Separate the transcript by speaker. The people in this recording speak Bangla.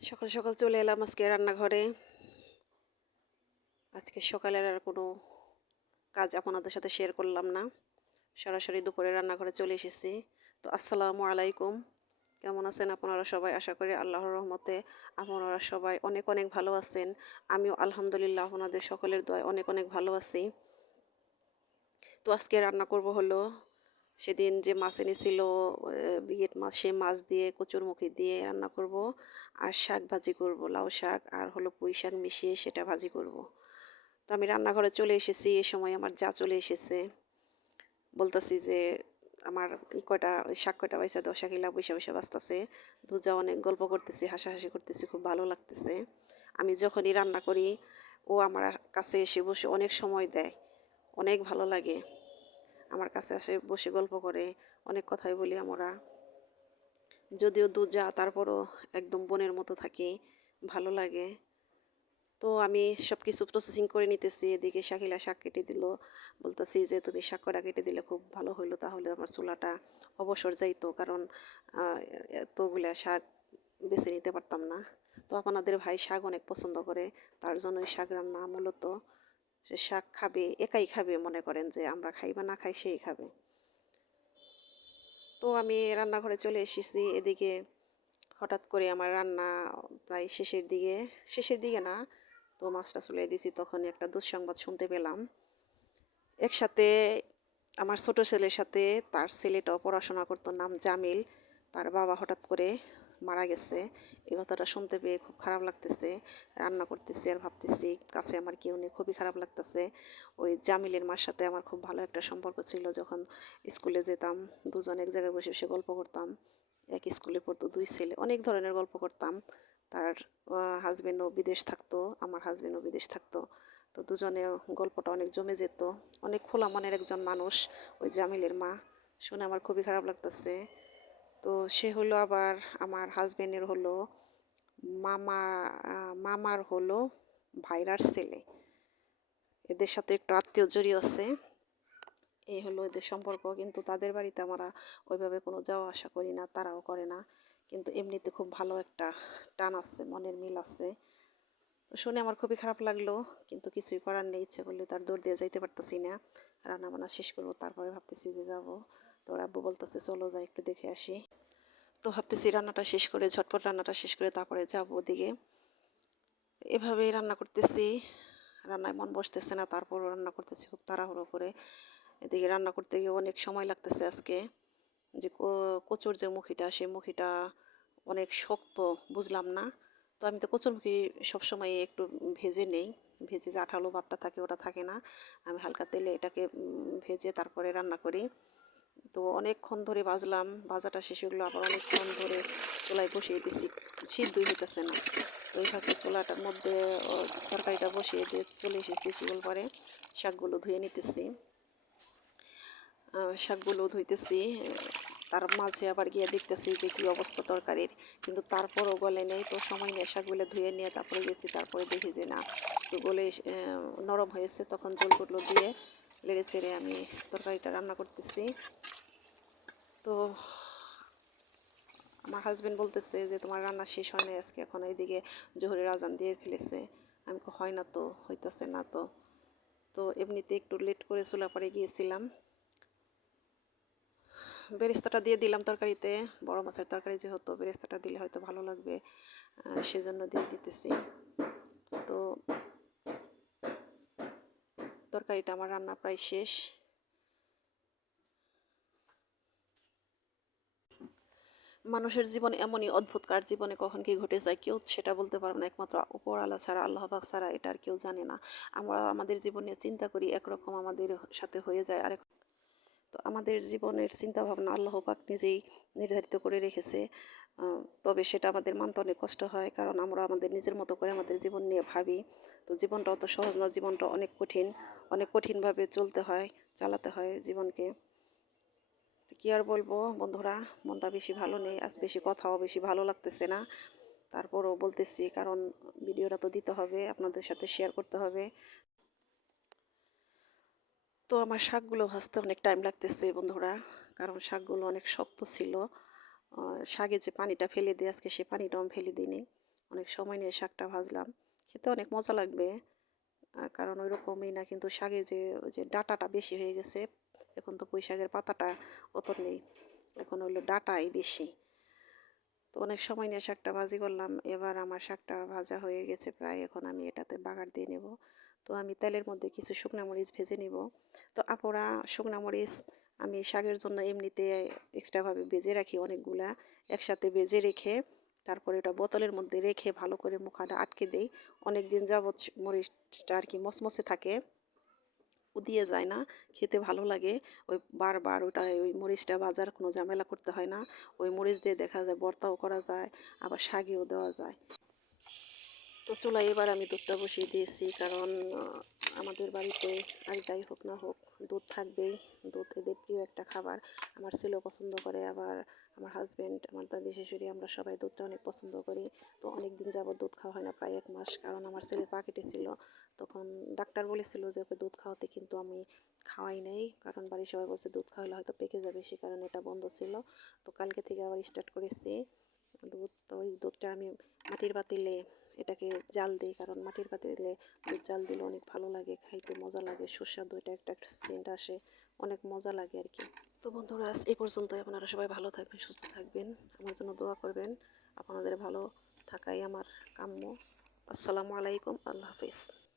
Speaker 1: সকাল সকাল চলে এলাম আজকে রান্নাঘরে। আজকে সকালের আর কোনো কাজ আপনাদের সাথে শেয়ার করলাম না। সরাসরি দুপুরে রান্নাঘরে চলে এসেছি। তো আসসালামু আলাইকুম। কেমন আছেন আপনারা সবাই? আশা করি আল্লাহর রহমতে আপনারা সবাই অনেক অনেক ভালো আছেন। আমিও আলহামদুলিল্লাহ আপনাদের সকলের দোয়ায় অনেক অনেক ভালো আছি। তো আজকে রান্না করব হলো সেদিন যে মাছ এনেছিল বিয়েট মাছ, সেই মাছ দিয়ে কচুরমুখী দিয়ে রান্না করব। আর শাক ভাজি করব, লাউ শাক আর হলো পুঁই শাক মিশিয়ে সেটা ভাজি করব। তো আমি রান্নাঘরে চলে এসেছি, এ সময় আমার যা চলে এসেছে। বলতেছি যে আমার ই কয়টা, শাক কয়টা পয়সা দশা কিলা বসে বসে বাঁচতেছে দুজা অনেক গল্প করতেছি, হাসাহাসি করতেছি, খুব ভালো লাগতেছে। আমি যখনই রান্না করি, ও আমার কাছে এসে বসে অনেক সময় দেয়, অনেক ভালো লাগে। আমার কাছে আসে, বসে গল্প করে, অনেক কথাই বলি আমরা। যদিও দু যা, তারপরও একদম বোনের মতো থাকি, ভালো লাগে। তো আমি সব কিছু প্রসেসিং করে নিতেছি, এদিকে শাকিলা শাক কেটে দিল। বলতেছি যে, তুমি শাক কটা কেটে দিলে খুব ভালো হইল, তাহলে আমার চুলাটা অবসর যাইতো, কারণ এতগুলা শাক বেছে নিতে পারতাম না। তো আপনাদের ভাই শাক অনেক পছন্দ করে, তার জন্যই শাক রান্না মূলত সে শাক খাবে, একাই খাবে মনে করেন যে আমরা খাই বা না খাই সেই খাবে। তো আমি রান্নাঘরে চলে এসেছি, এদিকে হঠাৎ করে আমার রান্না প্রায় শেষের দিকে শেষের দিকে না, তো মাছটা চলে দিয়েছি, তখনই একটা দুঃসংবাদ শুনতে পেলাম। একসাথে আমার ছোটো ছেলের সাথে তার ছেলেটাও পড়াশোনা করতো, নাম জামিল। তার বাবা হঠাৎ করে মারা গেছে। এই কথাটা শুনতে পেয়ে খুব খারাপ লাগতেছে। রান্না করতেছি আর ভাবতেছি, কাছে আমার কেউ নেই, খুবই খারাপ লাগতেছে। ওই জামিলের মার সাথে আমার খুব ভালো একটা সম্পর্ক ছিল। যখন স্কুলে যেতাম, দুজন এক জায়গায় বসে বসে গল্প করতাম। এক স্কুলে পড়তো, দুই ছেলে, অনেক ধরনের গল্প করতাম। তার হাজবেন্ডও বিদেশ থাকতো, আমার হাজবেন্ডও বিদেশ থাকতো। তো দুজনে গল্পটা অনেক জমে যেত। অনেক খোলা মনের একজন মানুষ, ওই জামিলের মা। শুনে আমার খুবই খারাপ লাগতেছে। তো সে হলো আবার আমার হাজবেন্ডের হলো মামা, মামার হলো ভাইরার ছেলে। এদের সাথে একটু আত্মীয় জড়িয়ে আছে। এই হলো এদের সম্পর্ক, কিন্তু তাদের বাড়িতে আমরা ওইভাবে কোনো যাওয়া আসা করি না, তারাও করে না। কিন্তু এমনিতে খুব ভালো একটা টান আছে, মনের মিল আছে। তো শুনে আমার খুবই খারাপ লাগল, কিন্তু কিছুই করার নেই, ইচ্ছে করলে তার দৌড় দিয়ে যাইতে পারতেছি না। রান্না বান্না শেষ করব, তারপরে ভাবতেছি যে যাব। তো আব্বু বলতেছে, চলো যাই একটু দেখে আসি। তো ভাবতেছি রান্নাটা শেষ করে, ঝটপট রান্নাটা শেষ করে তারপরে যাব ওদিকে। এভাবেই রান্না করতেছি। রান্নায় মন বসতেছে না তারপর রান্না করতেছি খুব তাড়াহুড়ো করে। এদিকে রান্না করতে গিয়ে অনেক সময় লাগতেছে আজকে। যে কচুর যে মুখিটা সেই মুখিটা অনেক শক্ত, বুঝলাম না। তো আমি তো কচুরমুখী সবসময় একটু ভেজে নেই। ভেজে যে আঠালো ভাবটা থাকে, ওটা থাকে না। আমি হালকা তেলে এটাকে ভেজে তারপরে রান্না করি। তো অনেকক্ষণ ধরে ভাজলাম ভাজাটা শেষ হলো আবার অনেকক্ষণ ধরে চুলায় বসিয়ে দিছি, সিদ্ধই হইতেছে না। তো এইভাবে চুলাটার মধ্যে তরকারিটা বসিয়ে দিয়ে চলে এসেছি সেগুলো পরে শাকগুলো ধুয়ে নিতেছি। শাকগুলো ধুইতেছি, তার মাঝে আবার গিয়ে দেখতেছি যে কী অবস্থা তরকারির, কিন্তু তারপরও গলে নেই, তো সময় নিয়ে শাকগুলো ধুয়ে নিয়ে তারপরে গেছি, তারপরে দেখি যে না গলে নরম হয়েছে, তখন জলগুলো দিয়ে লেড়ে চেড়ে আমি তরকারিটা রান্না করতেছি। তো আমার হাজব্যান্ড বলতেছে যে, তোমার রান্না শেষ হয় না আজকে এখন এইদিকে জোহরের আজান দিয়ে ফেলেছে। আমি হয় না তো, হইতেছে না তো। তো এমনিতে একটু লেট করে চুলা পরে গিয়েছিলাম। বেরেস্তাটা দিয়ে দিলাম তরকারিতে, বড় মাছের তরকারি যেহেতু, বেরেস্তাটা দিলে হয়তো ভালো লাগবে সেজন্য দিয়ে দিতেছি। তো তরকারিটা আমার রান্না প্রায় শেষ। মানুষের জীবনে এমনই অদ্ভুত, কার জীবনে কখন কি ঘটে যায় কেউ সেটা বলতে পারবে না। একমাত্র উপর আল্লাহ ছাড়া, আল্লাহ পাক ছাড়া এটা আর কেউ জানে না। আমরা আমাদের জীবনে চিন্তা করি, একরকম আমাদের সাথে হয়ে যায় আরেক তো আমাদের জীবনের চিন্তা ভাবনা আল্লাহ পাক নিজেই নির্ধারিত করে রেখেছে। তবে সেটা আমাদের মানতে অনেক কষ্ট হয়, কারণ আমরা আমাদের নিজের মতো করে আমাদের জীবন নিয়ে ভাবি। তো জীবনটা অত সহজ না জীবনটা অনেক কঠিন। অনেক কঠিনভাবে চলতে হয়, চালাতে হয় জীবনকে। কি আর বলব বন্ধুরা, মনটা বেশি ভালো নেই, আজ বেশি কথাও বেশি ভালো লাগতেছে না। তারপরও বলতেছি, কারণ ভিডিওটা তো দিতে হবে, আপনাদের সাথে শেয়ার করতে হবে। তো আমার শাকগুলো ভাজতে অনেক টাইম লাগতেছে বন্ধুরা, কারণ শাকগুলো অনেক শক্ত ছিল। শাকে যে পানিটা ফেলে দিই, আজকে সে পানিটাও আমি ফেলে দিইনি। অনেক সময় নিয়ে শাকটা ভাজলাম, খেতে অনেক মজা লাগবে। কারণ ওই রকমই না, কিন্তু শাকে যে যে ডাটাটা বেশি হয়ে গেছে, এখন তো পুঁই শাকের পাতাটা অত নেই, এখন হলো ডাটাই বেশি। তো অনেক সময় নিয়ে শাকটা ভাজি করলাম, এবার আমার শাকটা ভাজা হয়ে গেছে প্রায়, এখন আমি এটাতে বাগার দিয়ে নেব। তো আমি তেলের মধ্যে কিছু শুকনো মরিচ ভেজে নিব। তো আপুরা, শুকনো মরিচ আমি শাকের জন্য এমনিতে এক্সট্রাভাবে ভেজে রাখি অনেকগুলা, একসাথে ভেজে রেখে তারপরে ওটা বোতলের মধ্যে রেখে ভালো করে মুখাটা আটকে দেই। অনেক দিন যাবৎ মরিচটা আর কি মসমসে থাকে। উদিয়ে যায় না, খেতে ভালো লাগে। ওই বারবার ওটা, ওই মরিচটা বাজার কোনো ঝামেলা করতে হয় না। ওই মরিচ দিয়ে দেখা যায় ভর্তাও করা যায়, আবার শাকেও দেওয়া যায়। তো চুলা এবার আমি দুধটা বসিয়ে দিয়েছি, কারণ আমাদের বাড়িতে আর যাই হোক না হোক দুধ থাকবেই। দুধ এদের প্রিয় একটা খাবার। আমার ছেলেও পছন্দ করে, আবার আমার হাজব্যান্ড আমার দাদি শাশুড়ি আমরা সবাই দুধটা অনেক পছন্দ করি। তো অনেক দিন যাবত দুধ খাওয়া হয় না, প্রায় এক মাস। কারণ আমার ছেলের পাকেটে ছিল। তখন ডাক্তার বলেছিল যে, ওকে দুধ খাওয়াতে কিন্তু আমি খাওয়াই নেই। কারণ বাড়ির সবাই বলছে, দুধ খাওয়ালে হয়তো পেকে যাবে। সে কারণে এটা বন্ধ ছিল। তো কালকে থেকে আবার স্টার্ট করেছি। দুধ, তো ওই দুধটা আমি মাটির পাতিলে এটাকে জাল দিই। কারণ মাটির পাতিলে দুধ জাল দিলে অনেক ভালো লাগে, খাইতে মজা লাগে। সুস্বাদু, এটা একটা সেন্ট আসে। অনেক মজা লাগে আর কি তো বন্ধুরা, আজ এই পর্যন্তই। আপনারা সবাই ভালো থাকবেন, সুস্থ থাকবেন। আমার জন্য দোয়া করবেন। আপনাদের ভালো থাকাই আমার কাম্য। আসসালামু আলাইকুম। আল্লাহ হাফিজ।